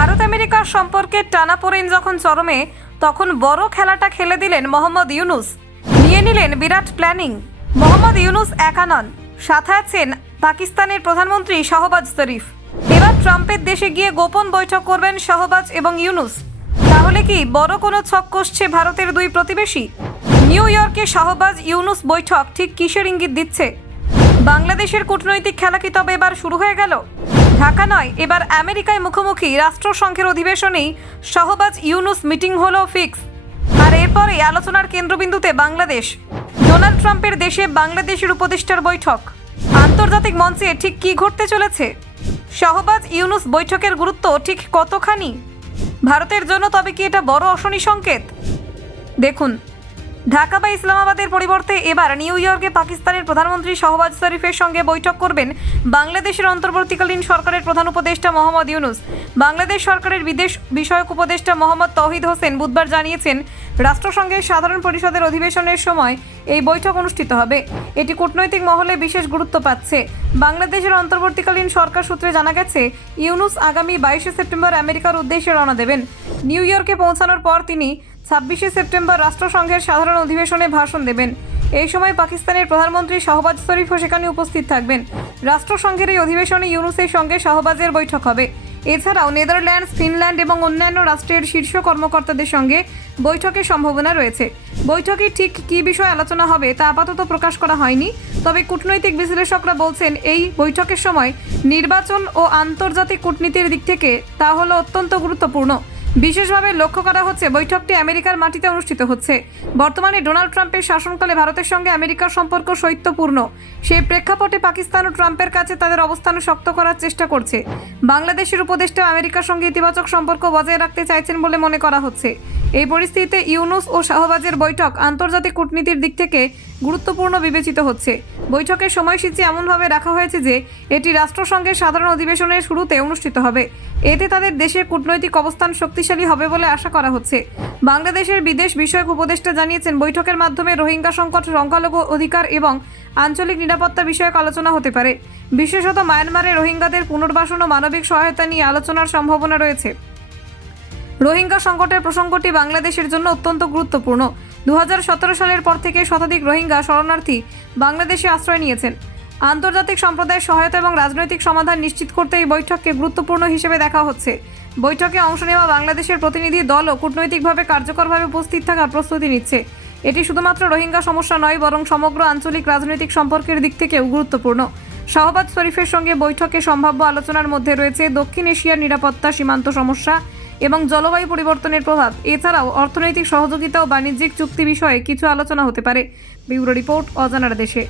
ভারত আমেরিকার সম্পর্কের টানাপোড়েন যখন চরমে, তখন বড় খেলাটা খেলে দিলেন মোহাম্মদ ইউনূস। নিয়ে নিলেন বিরাট প্ল্যানিং। মোহাম্মদ ইউনূস একা নন, সাথে আছেন পাকিস্তানের প্রধানমন্ত্রী শাহবাজ শরীফ। এবার ট্রাম্পের দেশে গিয়ে গোপন বৈঠক করবেন শাহবাজ এবং ইউনূস। তাহলে কি বড় কোনো ছক কষছে ভারতের দুই প্রতিবেশী? নিউ ইয়র্কে শাহবাজ ইউনূস বৈঠক ঠিক কিসের ইঙ্গিত দিচ্ছে? বাংলাদেশের কূটনৈতিক খেলা কি তবে এবার শুরু হয়ে গেল? ঢাকা নয়, এবার আমেরিকায় মুখোমুখি রাষ্ট্রসংঘের অধিবেশনেই শাহবাজ ইউনূস মিটিং হলো ফিক্স। আর এরপরে আলোচনার কেন্দ্রবিন্দুতে বাংলাদেশ। ডোনাল্ড ট্রাম্পের দেশে বাংলাদেশের উপদেষ্টার বৈঠক। আন্তর্জাতিক মঞ্চে ঠিক কী ঘটতে চলেছে? শাহবাজ ইউনূস বৈঠকের গুরুত্ব ঠিক কতখানি? ভারতের জন্য তবে কি এটা বড় অশনি সংকেত? দেখুন, ঢাকা বা ইসলামাবাদের পরিবর্তে এবার নিউ ইয়র্কে পাকিস্তানের প্রধানমন্ত্রী শাহবাজ শরীফের সঙ্গে বৈঠক করবেন বাংলাদেশের অন্তর্বর্তীকালীন সরকারের প্রধান উপদেষ্টা মোহাম্মদ ইউনূস। বাংলাদেশ সরকারের বিদেশ বিষয়ক উপদেষ্টা মোহাম্মদ তৌহিদ হোসেন বুধবার জানিয়েছেন, রাষ্ট্রসংঘের সাধারণ পরিষদের অধিবেশনের সময় এই বৈঠক অনুষ্ঠিত হবে। এটি কূটনৈতিক মহলে বিশেষ গুরুত্ব পাচ্ছে। বাংলাদেশের অন্তর্বর্তীকালীন সরকার সূত্রে জানা গেছে, ইউনূস আগামী 22শে সেপ্টেম্বর আমেরিকার উদ্দেশ্যে রওনা দেবেন। নিউ ইয়র্কে পৌঁছানোর পর তিনি 26শে সেপ্টেম্বর রাষ্ট্রসংঘের সাধারণ অধিবেশনে ভাষণ দেবেন। এই সময় পাকিস্তানের প্রধানমন্ত্রী শাহবাজ শরীফও সেখানে উপস্থিত থাকবেন। রাষ্ট্রসংঘের এই অধিবেশনে ইউনূসের সঙ্গে শাহবাজের বৈঠক হবে। এছাড়াও নেদারল্যান্ডস, ফিনল্যান্ড এবং অন্যান্য রাষ্ট্রের শীর্ষ কর্মকর্তাদের সঙ্গে বৈঠকের সম্ভাবনা রয়েছে। বৈঠকে ঠিক কী বিষয় আলোচনা হবে তা আপাতত প্রকাশ করা হয়নি। তবে কূটনৈতিক বিশ্লেষকরা বলছেন, এই বৈঠকের সময় নির্বাচন ও আন্তর্জাতিক কূটনীতির দিক থেকে তা হলো অত্যন্ত গুরুত্বপূর্ণ। বিশেষভাবে লক্ষ্য করা হচ্ছে, বৈঠকটি আমেরিকার মাটিতে অনুষ্ঠিত হচ্ছে। বর্তমানে ডোনাল্ড ট্রাম্পের শাসনকালে ভারতের সঙ্গে আমেরিকার সম্পর্ক শৈত্যপূর্ণ। সেই প্রেক্ষাপটে পাকিস্তান ও ট্রাম্পের কাছে তাদের অবস্থান শক্ত করার চেষ্টা করছে। বাংলাদেশের উপদেষ্টা আমেরিকার সঙ্গে ইতিবাচক সম্পর্ক বজায় রাখতে চাইছেন বলে মনে করা হচ্ছে। এই পরিস্থিতিতে ইউনূস ও শাহবাজের বৈঠক আন্তর্জাতিক কূটনীতির দিক থেকে গুরুত্বপূর্ণ বিবেচিত হচ্ছে। বৈঠকের সময়সূচি এমনভাবে রাখা হয়েছে যে এটি রাষ্ট্রসংঘের সাধারণ অধিবেশনের শুরুতে অনুষ্ঠিত হবে। এতে তাদের দেশের কূটনৈতিক অবস্থান শক্তিশালী হবে বলে আশা করা হচ্ছে। বাংলাদেশের বিদেশ বিষয়ক উপদেষ্টা জানিয়েছেন, বৈঠকের মাধ্যমে রোহিঙ্গা সংকট, সংখ্যালঘু অধিকার এবং আঞ্চলিক নিরাপত্তা বিষয়ক আলোচনা হতে পারে। বিশেষত মায়ানমারে রোহিঙ্গাদের পুনর্বাসন ও মানবিক সহায়তা নিয়ে আলোচনার সম্ভাবনা রয়েছে। রোহিঙ্গা সংকটের প্রসঙ্গটি বাংলাদেশের জন্য অত্যন্ত গুরুত্বপূর্ণ। 2017 সালের পর থেকে শতাধিক রোহিঙ্গা শরণার্থী বাংলাদেশে আশ্রয় নিয়েছেন। আন্তর্জাতিক সম্প্রদায়ের সহায়তা এবং রাজনৈতিক সমাধান নিশ্চিত করতে এই বৈঠককে গুরুত্বপূর্ণ হিসেবে দেখা হচ্ছে। বৈঠকে অংশ নেওয়া বাংলাদেশের প্রতিনিধি দলও কূটনৈতিকভাবে কার্যকরভাবে উপস্থিত থাকার প্রস্তুতি নিচ্ছে। এটি শুধুমাত্র রোহিঙ্গা সমস্যা নয়, বরং সমগ্র আঞ্চলিক রাজনৈতিক সম্পর্কের দিক থেকেও গুরুত্বপূর্ণ। শাহবাজ শরীফের সঙ্গে বৈঠকে সম্ভাব্য আলোচনার মধ্যে রয়েছে দক্ষিণ এশিয়ার নিরাপত্তা, সীমান্ত সমস্যা এবং জলবায়ু পরিবর্তনের প্রভাব। এছাড়াও অর্থনৈতিক সহযোগিতা ও বাণিজ্যিক চুক্তি বিষয়ে কিছু আলোচনা হতে পারে। ব্যুরো রিপোর্ট, অজানার দেশে।